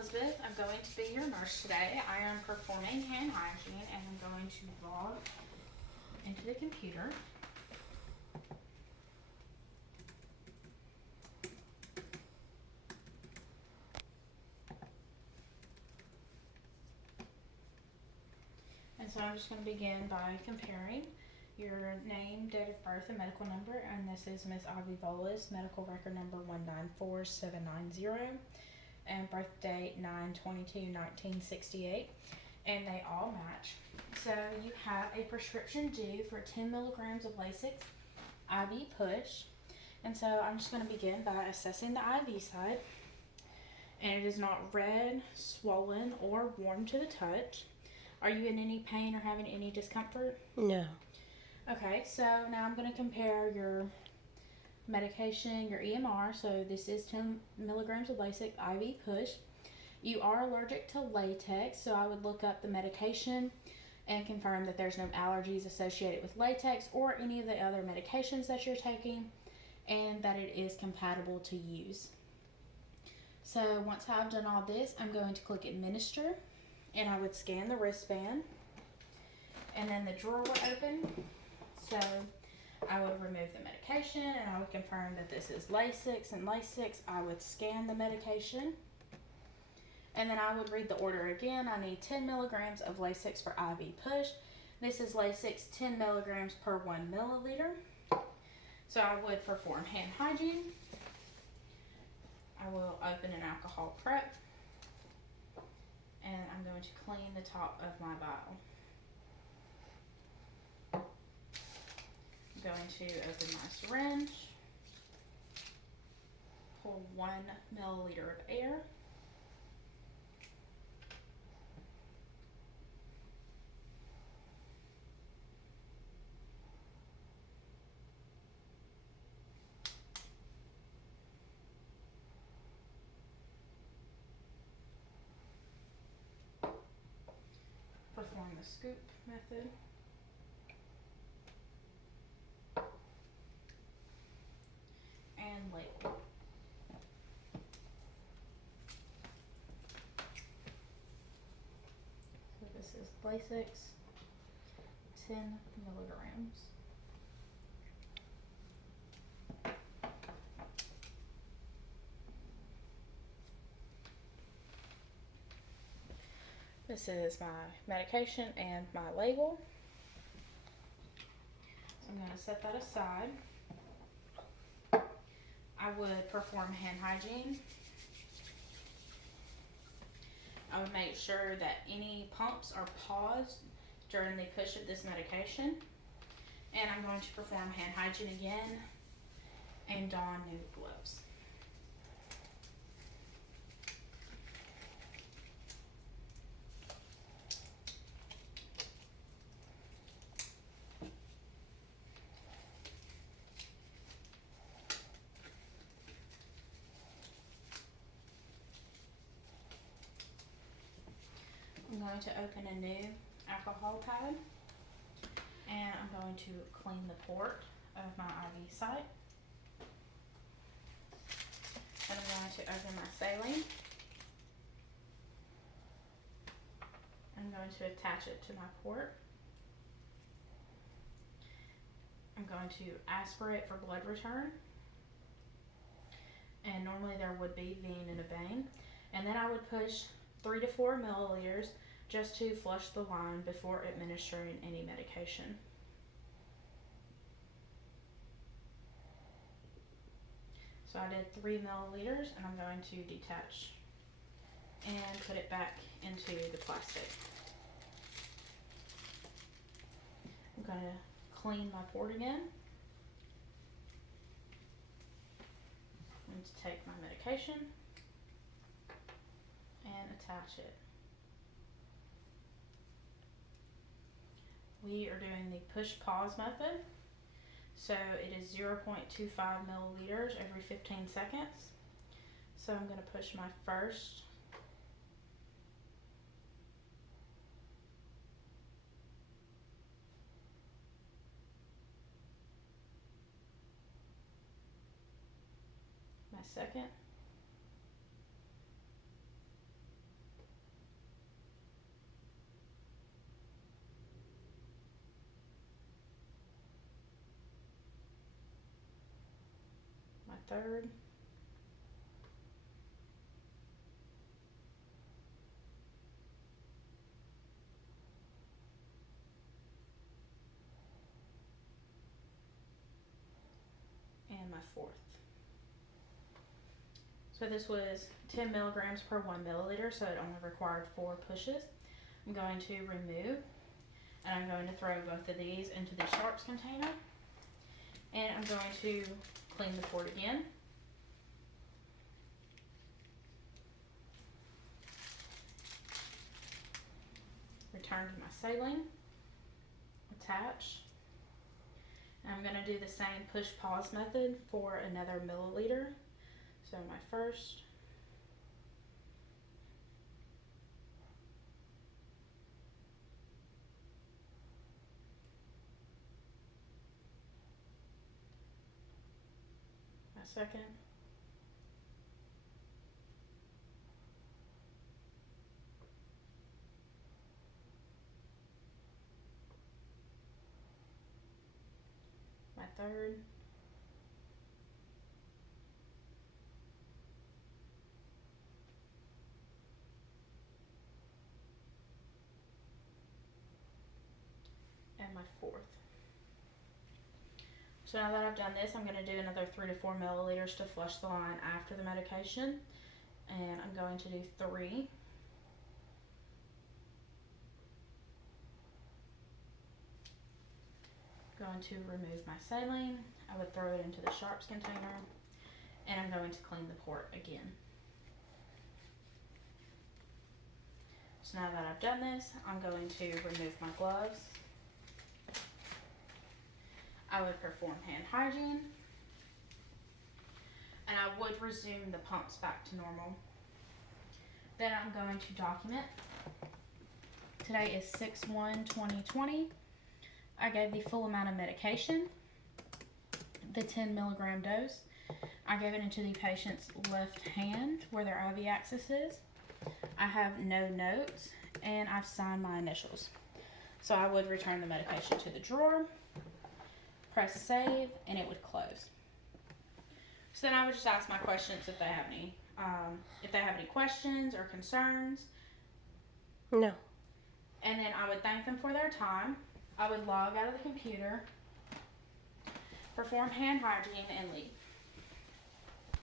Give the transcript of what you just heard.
Elizabeth. I'm going to be your nurse today. I am performing hand hygiene and I'm going to log into the computer. And so I'm just going to begin by comparing your name, date of birth, and medical number. And this is Miss Ivy Volas, medical record number 194790, and birth date 9/22/1968. And they all match. So you have a prescription due for 10 milligrams of Lasix IV push. And so I'm just going to begin by assessing the IV side. And it is not red, swollen, or warm to the touch. Are you in any pain or having any discomfort? No. Okay, so now I'm going to compare your medication, your EMR. So this is 10 milligrams of Lasix IV push. You are allergic to latex, so I would look up the medication and confirm that there's no allergies associated with latex or any of the other medications that you're taking, and that it is compatible to use. So once I've done all this, I'm going to click administer, and I would scan the wristband, and then the drawer will open. So I would remove the medication, and I would confirm that this is Lasix, and Lasix, I would scan the medication, and then I would read the order again. I need 10 milligrams of Lasix for IV push. This is Lasix 10 milligrams per 1 milliliter. So I would perform hand hygiene. I will open an alcohol prep, and I'm going to clean the top of my vial. I'm going to open my syringe, pull 1 milliliter of air, perform the scoop method, and label. So this is Lasix, 10 milligrams. This is my medication and my label. So I'm going to set that aside. I would perform hand hygiene. I would make sure that any pumps are paused during the push of this medication. And I'm going to perform hand hygiene again and don new gloves. I'm going to open a new alcohol pad, and I'm going to clean the port of my IV site. And I'm going to open my saline. I'm going to attach it to my port. I'm going to aspirate for blood return. And normally there would be vein in a vein. And then I would push 3 to 4 milliliters just to flush the line before administering any medication. So I did 3 milliliters, and I'm going to detach and put it back into the plastic. I'm going to clean my port again. I'm going to take my medication and attach it. We are doing the push pause method. So it is 0.25 milliliters every 15 seconds. So I'm going to push my first, my second, third. And my fourth. So this was 10 milligrams per 1 milliliter, so it only required 4 pushes. I'm going to remove, and I'm going to throw both of these into the sharps container. And I'm going to clean the port again. Return to my saline, attach. And I'm going to do the same push-pause method for another milliliter. So my first, my second, my third, and my fourth. So now that I've done this, I'm going to do another 3 to 4 milliliters to flush the line after the medication. And I'm going to do 3. Going to remove my saline. I would throw it into the sharps container. And I'm going to clean the port again. So now that I've done this, I'm going to remove my gloves. I would perform hand hygiene. And I would resume the pumps back to normal. Then I'm going to document. Today is 6/1/2020. I gave the full amount of medication, the 10 milligram dose. I gave it into the patient's left hand where their IV axis is. I have no notes, and I've signed my initials. So I would return the medication to the drawer, press save, and it would close. So then I would just ask my questions if they have any. If they have any questions or concerns. No. And then I would thank them for their time. I would log out of the computer, perform hand hygiene, and leave.